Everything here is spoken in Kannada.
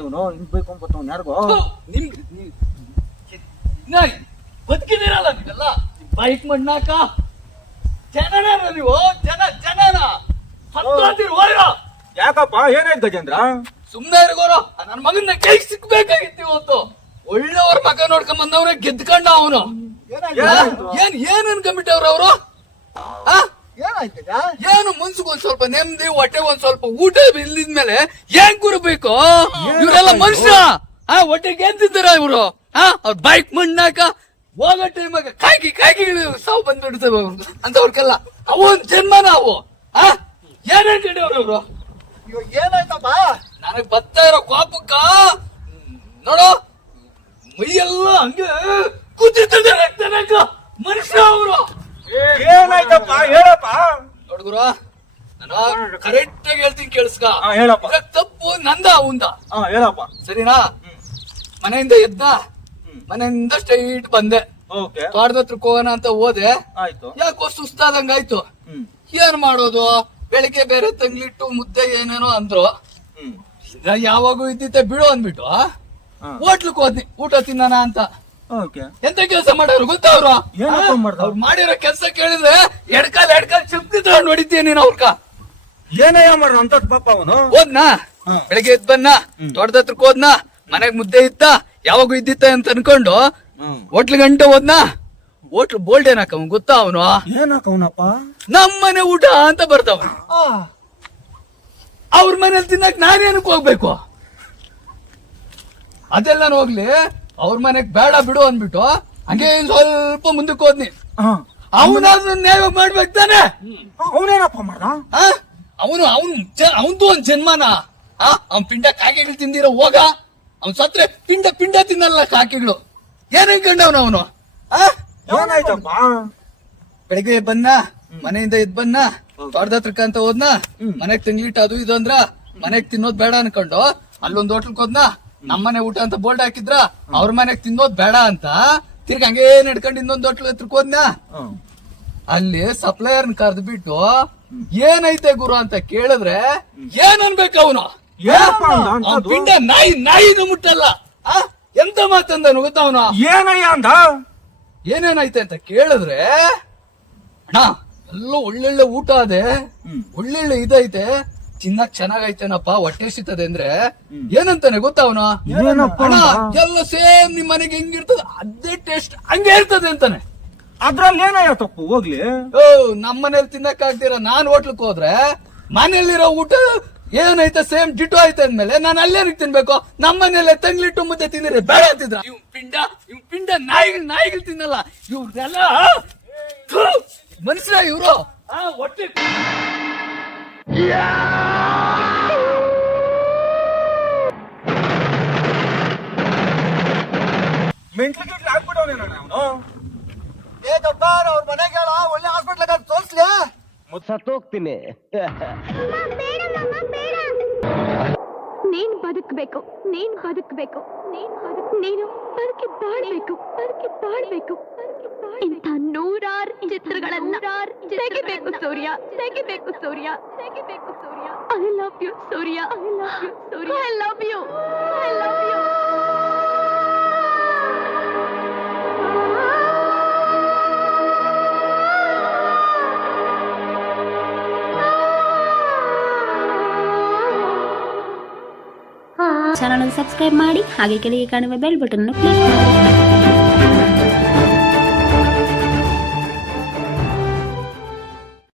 ಇವನು ಹಿಂಗ್ ಬೇಕು ಅನ್ಕೋತಾವ್ ಯಾರಿಗೋ ಬದುಕಿದಿರಲ್ಲ ನೀವೆಲ್ಲ ಬೈಕ್ ಮಣ್ಣಾಕ ಜನನ ನೀವು ಜನನ ಯಾಕಪ್ಪ ಏನಾಯ್ತು ಗಜೇಂದ್ರ? ಸುಮ್ನೆ ಇರ್ಗೋರು ನನ್ ಮಗನ ಕೈ ಸಿಕ್ಬೇಕಾಗಿತ್ತು ಇವತ್ತು. ಒಳ್ಳೆಯವ್ರ ಮಗ ನೋಡ್ಕೊಂಡ್ ಬಂದವ್ರೆ ಗೆದ್ಕೊಂಡ ಅವನು. ಏನ್ ಅನ್ಕೊಂಡ್ಬಿಟ್ಟವ್ರ ಅವರು? ಏನು ಮನ್ಸಿಗೆ ಒಂದ್ ಸ್ವಲ್ಪ ನೆಮ್ಮದಿ, ಹೊಟ್ಟೆ ಒಂದ್ ಸ್ವಲ್ಪ ಊಟ ಇಲ್ದಿದ್ಮೇಲೆ ಏನ್ ಕೂರ್ಬೇಕು? ಇವರೆಲ್ಲ ಮನುಷ್ಯ ಹೊಟ್ಟೆ ಗೆದ್ದಿದ್ದಾರ ಇವ್ರು? ಅವ್ರ ಬೈಕ್ ಮಣ್ಣಾಕ ಹೋಗೋ ಟೈಮಾಗ ಕಾಯ್ಕಿ ಸಾವು ಬಂದ್ಬಿಡ್ತೇವೆ ಅಂತವ್ರಿಗೆಲ್ಲ. ಅವನ್ ಜನ್ಮ ನಾವು ಏನ್ ಹೇಳ್ಕೊಂಡವ್ರವ್ರು? ಏನಾಯ್ತಪ್ಪ? ನನಗ್ ಬರ್ತಾ ಇರೋ ಕೋಪಕ್ಕ ನೋಡೋ ಮೈಯೆಲ್ಲ ಹಂಗೆ ಕೂತಿರ್ತಾರೆ ಮನುಷ್ಯ ಅವರು. ಏನಾಯ್ತಪ್ಪ ಹೇಳಪ್ಪ. ನೋಡ್ಗುರ ನಾನು ಕರೆಕ್ಟ್ ಆಗಿ ಹೇಳ್ತೀನಿ ಕೇಳಿಸ್ಕ. ಹೇಳಪ್ಪ. ತಪ್ಪು ನಂದ ಅವಂದ ಹೇಳಪ್ಪ. ಸರಿನಾ? ಮನೆಯಿಂದ ಎದ್ದ, ಮನೆಯಿಂದ ಸ್ಟ್ರೈಟ್ ಬಂದೆ, ತೋಟದ ಹತ್ರಕ್ಕೆ ಹೋಗೋಣ ಅಂತ ಹೋದೆ. ಯಾಕೋ ಸುಸ್ತಾದಂಗ ಆಯ್ತು. ಏನ್ ಮಾಡೋದು? ಬೆಳಿಗ್ಗೆ ಬೇರೆ ತಂಗ್ಲಿಟ್ಟು ಮುದ್ದೆ ಏನೇನೋ ಅಂದ್ರು. ಯಾವಾಗೂ ಇದ್ದಿತ್ತೆ ಬಿಡು ಅಂದ್ಬಿಟ್ಟು ಹೋಟ್ಲಕ್ ಹೋದ್ನಿ ಊಟ ತಿನ್ನೋಣ ಅಂತ. ಎಂತ ಕೆಲಸ ಮಾಡೋರು ಗೊತ್ತಾ ಅವ್ರು? ಅವ್ರು ಮಾಡಿರೋ ಕೆಲಸ ಕೇಳಿದ್ರೆ ಎಡ್ಕಾಲ್ ಚುಪ್ತಿ ತಗೊಂಡು ಹೊಡಿತೀಯ ನೀನ್ ಅವ್ರಕ. ಏನಯ್ಯ ಮಾಡ್ರ ಅಂತ ಪಾಪ ಅವನು. ಹೋದ್ನಾ ಬೆಳಿಗ್ಗೆ ಎದ್ ಬನ್ನ, ತೋಟದ ಹತ್ರಕ್ ಹೋದ್ನಾ, ಮನೆಗ್ ಮುದ್ದೆ ಇತ್ತ, ಯಾವಾಗೂ ಇದ್ದಿತ್ತ ಅಂತ ಅನ್ಕೊಂಡು ಹೋಟ್ಲ್ ಗಂಟೆ ಹೋದ್ನಾ. ಹೋಟ್ಲ್ ಬೋಲ್ಡ್ ಏನಾಕ ಗೊತ್ತಾ ಅವನು? ಏನಕ್ಕವನಪ್ಪ? ನಮ್ಮನೆ ಊಟ ಅಂತ ಬರ್ತಾವ. ಅವ್ರ ಮನೇಲಿ ತಿನ್ನಕ್ ನಾನೇನಕ್ ಹೋಗ್ಬೇಕು? ಅದೆಲ್ಲ ಹೋಗ್ಲಿ, ಅವ್ರ ಮನೆಗ್ ಬೇಡ ಬಿಡು ಅಂದ್ಬಿಟ್ಟು ಹಂಗೆ ಸ್ವಲ್ಪ ಮುಂದಕ್ಕೆ ಹೋದ್ನಿ. ಅವನಾದ್ರೂ ನ್ಯಾಯ ಮಾಡ್ಬೇಕು ತಾನೆ? ಅವನೇನಪ್ಪ ಮಾಡ್ದ? ಅವಂದು ಒಂದ್ ಜನ್ಮನ. ಅವ್ನ್ ಪಿಂಡ ಕಾಕೆಗಳು ತಿಂದಿರೋ ಹೋಗ. ಅವ್ನ್ ಸತ್ರೆ ಪಿಂಡ ತಿನ್ನಲ್ಲ ಕಾಕೆಗಳು. ಏನ್ ಕಂಡವನ ಅವನು? ಏನಾಯ್ತಪ್ಪ? ಬೆಳಿಗ್ಗೆ ಬನ್ನ, ಮನೆಯಿಂದ ಎದ್ ಬನ್ನ, ತೋಟದ ಹತ್ರಕ್ಕ ಅಂತ ಹೋದ್ನ, ಮನೆಗ್ ತಿಂಗ್ಲಿಟ್ಟು ಅದು ಇದು ಅಂದ್ರ ಮನೆಗ್ ತಿನ್ನೋದ್ ಬೇಡ ಅನ್ಕೊಂಡು ಅಲ್ಲೊಂದ್ ಹೋಟ್ಲಕ್ ಹೋದ್ನ. ನಮ್ಮನೆ ಊಟ ಅಂತ ಬೋರ್ಡ್ ಹಾಕಿದ್ರ, ಅವ್ರ ಮನೆಗ್ ತಿನ್ನೋದ್ ಬೇಡ ಅಂತ ತಿರ್ಗ ಹಂಗೇ ನಡ್ಕೊಂಡು ಇನ್ನೊಂದ್ ಹೋಟ್ಲ್ ಹತ್ರಕ್ ಹೋದ್ನ. ಅಲ್ಲಿ ಸಪ್ಲೈಯರ್ನ ಕರ್ದ್ ಬಿಟ್ಟು ಏನೈತೆ ಗುರು ಅಂತ ಕೇಳಿದ್ರೆ ಏನ್ ಅನ್ಬೇಕು ಅವನು? ಪಿಂಡ ನಾಯಿನ ಮುಟ್ಟಲ್ಲ. ಎಂತ ಮಾತಂದನು ಗೊತ್ತ ಅವನು? ಏನಯ್ಯ ಅಂದ? ಏನೇನೈತೆ ಅಂತ ಕೇಳಿದ್ರೆ ಅಣ್ಣ ಎಲ್ಲ ಒಳ್ಳೊಳ್ಳೆ ಊಟ ಅದೇ, ಒಳ್ಳೊಳ್ಳೆ ಇದೈತೆ, ತಿನ್ನಕ್ ಚೆನ್ನಾಗೈತೇನಪ್ಪ, ಹೊಟ್ಟೆ ಸಿಗ್ತದೆ ಅಂದ್ರೆ ಏನಂತಾನೆ ಗೊತ್ತ ಅವನು? ಅಣ್ಣ ಎಲ್ಲ ಸೇಮ್ ನಿಮ್ ಮನೆಗೆ ಹೆಂಗಿರ್ತದ ಅದೇ ಟೇಸ್ಟ್ ಹಂಗೆ ಇರ್ತದೆ ಅಂತಾನೆ. ಅದ್ರಲ್ಲಿ ಏನಯ್ಯ ತಪ್ಪು? ಹೋಗ್ಲಿ, ನಮ್ ಮನೇಲಿ ತಿನ್ನಕ್ ಆಗ್ತೀರ, ನಾನ್ ಹೋಟ್ಲಕ್ ಹೋದ್ರೆ ಮನೇಲಿರೋ ಊಟ ಏನೈತೆ ಸೇಮ್ ಡಿಟೋ ಐತೆ ಅಂದ್ಮೇಲೆ ನಾನು ಅಲ್ಲೇನಕ್ ತಿನ್ಬೇಕು? ನಮ್ಮ ಮನೇಲೆ ತಂಗ್ಲಿಟ್ಟು ಮುದ್ದೆ ತಿಂದ್ರೆ ಬೇಡ ಅಂತಿದ್ರ. ಇವ್ ಪಿಂಡ ನಾಯಿಗಳು ತಿನ್ನಲ್ಲ. ಇವ್ರೆಲ್ಲ ಮನುಷ್ಯ ಇವ್ರು. ಹೊಟ್ಟೆ ಮೆಂಟ್ಲಿ ಆಗ್ಬಿಟ್ಟವನೇನ ಅವನು? ಏ ದೊಡ್ಡವ್ರ ಅವ್ರ ಮನೆಗೆ ಹೇಳ, ಒಳ್ಳೆ ಹಾಸ್ಪಿಟ್ಲ್ ತೋರ್ಸ್ಲಿ. ಸತ್ತೋಗ್ತೀನಿ. ನೀನ್ ಬದುಕ್ಬೇಕು, ನೀನು ಬಾಳ್ಬೇಕು. ಇಂಥ ನೂರಾರು ಚಿತ್ರಗಳನ್ನ ತೆಗಿಬೇಕು Surya. I love you Surya. I love you. Channel ಅನ್ನು ಸಬ್ಸ್ಕ್ರೈಬ್ ಮಾಡಿ, ಹಾಗೆ ಕೆಳಗೆ ಕಾಣುವ ಬೆಲ್ ಬಟನ್ ಅನ್ನು ಕ್ಲಿಕ್ ಮಾಡಿ.